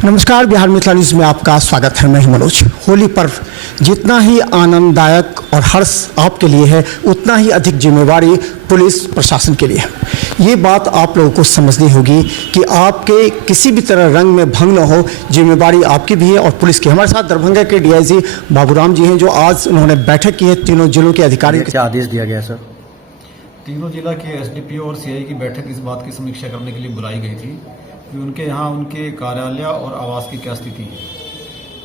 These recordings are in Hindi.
नमस्कार, बिहार मिथिला न्यूज़ में आपका स्वागत है। मैं मनोज। होली पर्व जितना ही आनंददायक और हर्ष आपके लिए है, उतना ही अधिक जिम्मेवारी पुलिस प्रशासन के लिए है। ये बात आप लोगों को समझनी होगी कि आपके किसी भी तरह रंग में भंग न हो, जिम्मेवारी आपकी भी है और पुलिस की। हमारे साथ दरभंगा के डीआईजी बाबूराम जी हैं, जो आज उन्होंने बैठक की है तीनों जिलों के अधिकारियों के। क्या आदेश दिया गया सर? तीनों जिला के एसडीपीओ और सीआई की बैठक इस बात की समीक्षा करने के लिए बुलाई गई थी कि उनके यहाँ उनके कार्यालय और आवास की क्या स्थिति है,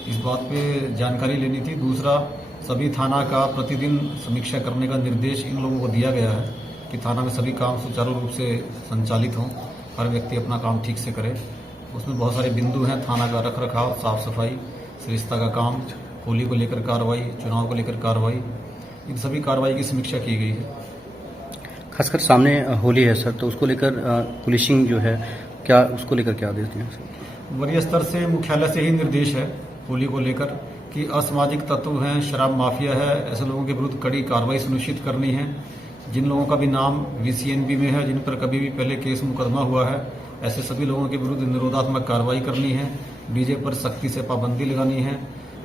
इस बात पे जानकारी लेनी थी। दूसरा, सभी थाना का प्रतिदिन समीक्षा करने का निर्देश इन लोगों को दिया गया है कि थाना में सभी काम सुचारू रूप से संचालित हों, हर व्यक्ति अपना काम ठीक से करे। उसमें बहुत सारे बिंदु हैं, थाना का रख रखाव, साफ सफाई, सरिस्ता का काम, होली को लेकर कार्रवाई, चुनाव को लेकर कार्रवाई, इन सभी कार्रवाई की समीक्षा की गई है। खासकर सामने होली है सर, तो उसको लेकर पुलिसिंग जो है, क्या उसको लेकर क्या आदेश दिया सर? वरीय स्तर से मुख्यालय से ही निर्देश है होली को लेकर कि असामाजिक तत्व हैं, शराब माफिया है, ऐसे लोगों के विरुद्ध कड़ी कार्रवाई सुनिश्चित करनी है। जिन लोगों का भी नाम वीसीएनबी में है, जिन पर कभी भी पहले केस मुकदमा हुआ है, ऐसे सभी लोगों के विरुद्ध निरोधात्मक कार्रवाई करनी है। डीजे पर सख्ती से पाबंदी लगानी है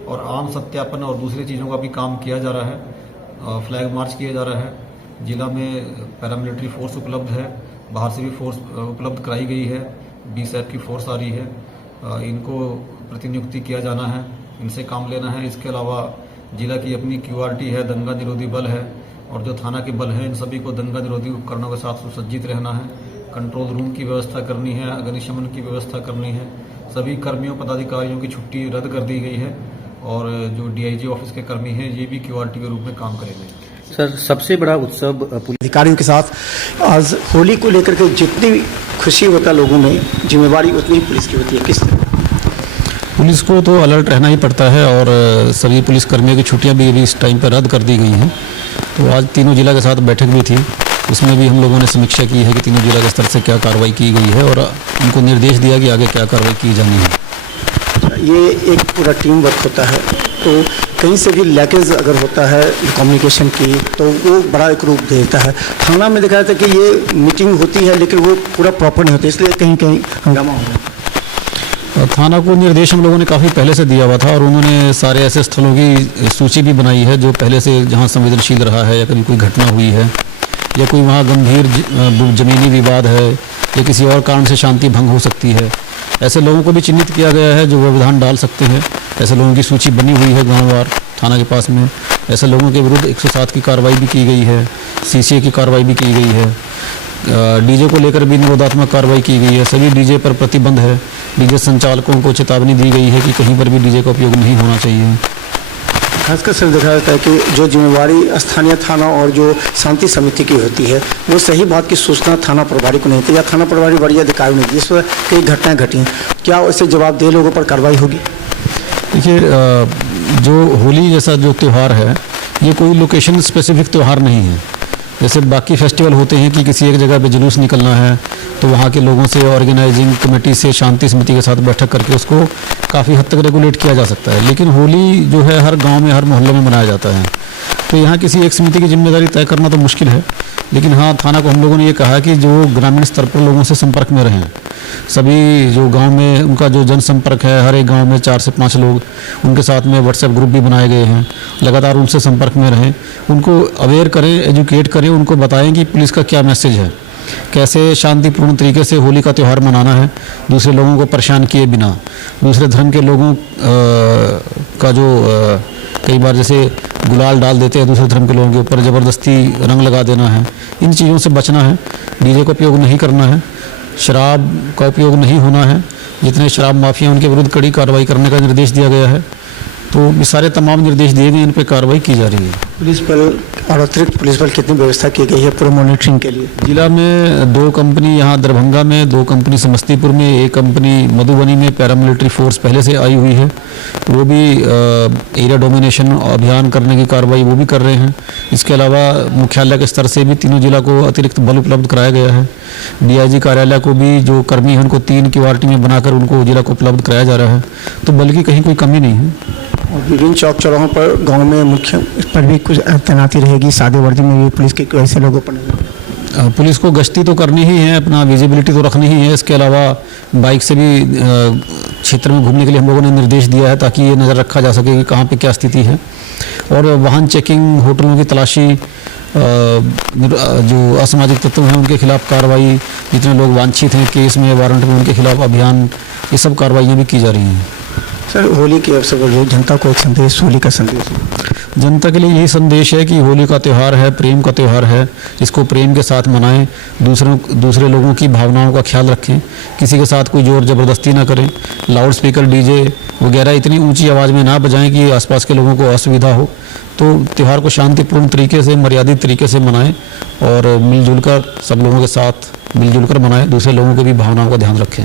और आम सत्यापन और दूसरी चीज़ों का भी काम किया जा रहा है। फ्लैग मार्च किया जा रहा है। जिला में पैरामिलिट्री फोर्स उपलब्ध है, बाहर से भी फोर्स उपलब्ध कराई गई है, बीएसएफ की फोर्स आ रही है। इनको प्रतिनियुक्ति किया जाना है, इनसे काम लेना है। इसके अलावा जिला की अपनी क्यूआरटी है, दंगा निरोधी बल है, और जो थाना के बल हैं, इन सभी को दंगा निरोधी उपकरणों के साथ सुसज्जित रहना है। कंट्रोल रूम की व्यवस्था करनी है, अग्निशमन की व्यवस्था करनी है। सभी कर्मियों पदाधिकारियों की छुट्टी रद्द कर दी गई है और जो डीआईजी ऑफिस के कर्मी हैं, ये भी क्यूआरटी के रूप में काम करेंगे। सर, सबसे बड़ा उत्सव अधिकारियों के साथ आज होली को लेकर के जितनी खुशी होता है लोगों में, जिम्मेवारी उतनी ही पुलिस की होती है। किस तरह? पुलिस को तो अलर्ट रहना ही पड़ता है और सभी पुलिस कर्मियों की छुट्टियां भी इस टाइम पर रद्द कर दी गई हैं। तो आज तीनों जिला के साथ बैठक भी थी, उसमें भी हम लोगों ने समीक्षा की है कि तीनों जिला के स्तर से क्या कार्रवाई की गई है और उनको निर्देश दिया कि आगे क्या कार्रवाई की जानी है। ये एक पूरा टीम वर्क होता है, तो कहीं से भी लैकेज अगर होता है कम्युनिकेशन की, तो वो बड़ा एक रूप देता है। थाना में देखा जाता है कि ये मीटिंग होती है लेकिन वो पूरा प्रॉपर नहीं होता, इसलिए कहीं कहीं हंगामा हो रहा है। थाना को निर्देश हम लोगों ने काफ़ी पहले से दिया हुआ था और उन्होंने सारे ऐसे स्थलों की सूची भी बनाई है जो पहले से जहाँ संवेदनशील रहा है या कभी कोई घटना हुई है या कोई वहाँ गंभीर ज़मीनी विवाद है या किसी और कारण से शांति भंग हो सकती है। ऐसे लोगों को भी चिन्हित किया गया है जो व्यवधान डाल सकते हैं। ऐसे लोगों की सूची बनी हुई है गांववार थाना के पास में। ऐसे लोगों के विरुद्ध 107 की कार्रवाई भी की गई है, सीसीए की कार्रवाई भी की गई है। डीजे को लेकर भी निरोधात्मक कार्रवाई की गई है। सभी डीजे पर प्रतिबंध है। डीजे संचालकों को चेतावनी दी गई है कि कहीं पर भी डीजे का उपयोग नहीं होना चाहिए। खासकर सर देखा जाता है कि जो जिम्मेवारी स्थानीय थाना और जो शांति समिति की होती है, वो सही बात की सूचना थाना प्रभारी को नहीं थी या थाना प्रभारी वरीय अधिकारी नहीं थी, जिस पर कई घटनाएं घटी हैं। क्या ऐसे जवाबदेह लोगों पर कार्रवाई होगी? देखिए, जो होली जैसा जो त्यौहार है, ये कोई लोकेशन स्पेसिफिक त्यौहार नहीं है। जैसे बाकी फेस्टिवल होते हैं कि किसी एक जगह पे जुलूस निकलना है तो वहाँ के लोगों से, ऑर्गेनाइजिंग कमेटी से, शांति समिति के साथ बैठक करके उसको काफ़ी हद तक रेगुलेट किया जा सकता है। लेकिन होली जो है हर गांव में, हर मोहल्ले में मनाया जाता है, तो यहाँ किसी एक समिति की जिम्मेदारी तय करना तो मुश्किल है। लेकिन हाँ, थाना को हम लोगों ने ये कहा कि जो ग्रामीण स्तर पर लोगों से संपर्क में रहें, सभी जो गांव में उनका जो जनसंपर्क है, हर एक गांव में 4 से 5 लोग, उनके साथ में व्हाट्सएप ग्रुप भी बनाए गए हैं, लगातार उनसे संपर्क में रहें, उनको अवेयर करें, एजुकेट करें, उनको बताएं कि पुलिस का क्या मैसेज है, कैसे शांतिपूर्ण तरीके से होली का त्यौहार मनाना है, दूसरे लोगों को परेशान किए बिना। दूसरे धर्म के लोगों का जो कई बार जैसे गुलाल डाल देते हैं दूसरे धर्म के लोगों के ऊपर, ज़बरदस्ती रंग लगा देना है, इन चीज़ों से बचना है। डीजे का उपयोग नहीं करना है, शराब का उपयोग नहीं होना है। जितने शराब माफिया उनके विरुद्ध कड़ी कार्रवाई करने का निर्देश दिया गया है। तो ये सारे तमाम निर्देश दिए गए, इन पर कार्रवाई की जा रही है। पुलिस बल और अतिरिक्त पुलिस बल कितनी व्यवस्था की गई है पूरे मॉनिटरिंग के लिए? जिला में 2 कंपनी यहाँ दरभंगा में, 2 कंपनी समस्तीपुर में, 1 कंपनी मधुबनी में पैरामिलिट्री फोर्स पहले से आई हुई है। वो भी एरिया डोमिनेशन अभियान करने की कार्रवाई वो भी कर रहे हैं। इसके अलावा मुख्यालय के स्तर से भी तीनों जिला को अतिरिक्त बल उपलब्ध कराया गया है। डीआईजी कार्यालय को भी जो कर्मी हैं उनको 3 क्यूआरटी में बनाकर उनको जिला को उपलब्ध कराया जा रहा है। तो बल की कहीं कोई कमी नहीं है। और विभिन्न चौक चौराहों पर गांव में मुख्य पर भी कुछ तैनाती रहेगी, सादे वर्दी में भी पुलिस के ऐसे लोगों पर नहीं? पुलिस को गश्ती तो करनी ही है, अपना विजिबिलिटी तो रखनी ही है। इसके अलावा बाइक से भी क्षेत्र में घूमने के लिए हम लोगों ने निर्देश दिया है, ताकि ये नज़र रखा जा सके कि कहाँ पे क्या स्थिति है। और वाहन चेकिंग, होटलों की तलाशी, जो असामाजिक तत्व हैं उनके खिलाफ कार्रवाई, जितने लोग वांछित हैं केस में, वारंट में, उनके खिलाफ अभियान, ये सब कार्रवाइयाँ भी की जा रही हैं। सर, होली के अवसर पर जो जनता को एक संदेश, होली का संदेश, जनता के लिए यही संदेश है कि होली का त्यौहार है, प्रेम का त्यौहार है, इसको प्रेम के साथ मनाएं, दूसरे लोगों की भावनाओं का ख्याल रखें, किसी के साथ कोई जोर ज़बरदस्ती ना करें, लाउड स्पीकर, डीजे वगैरह इतनी ऊंची आवाज़ में ना बजाएं कि आसपास के लोगों को असुविधा हो। तो त्यौहार को शांतिपूर्ण तरीके से, मर्यादित तरीके से मनाएं और मिलजुल कर, सब लोगों के साथ मिलजुल कर मनाएं, दूसरे लोगों की भी भावनाओं का ध्यान रखें।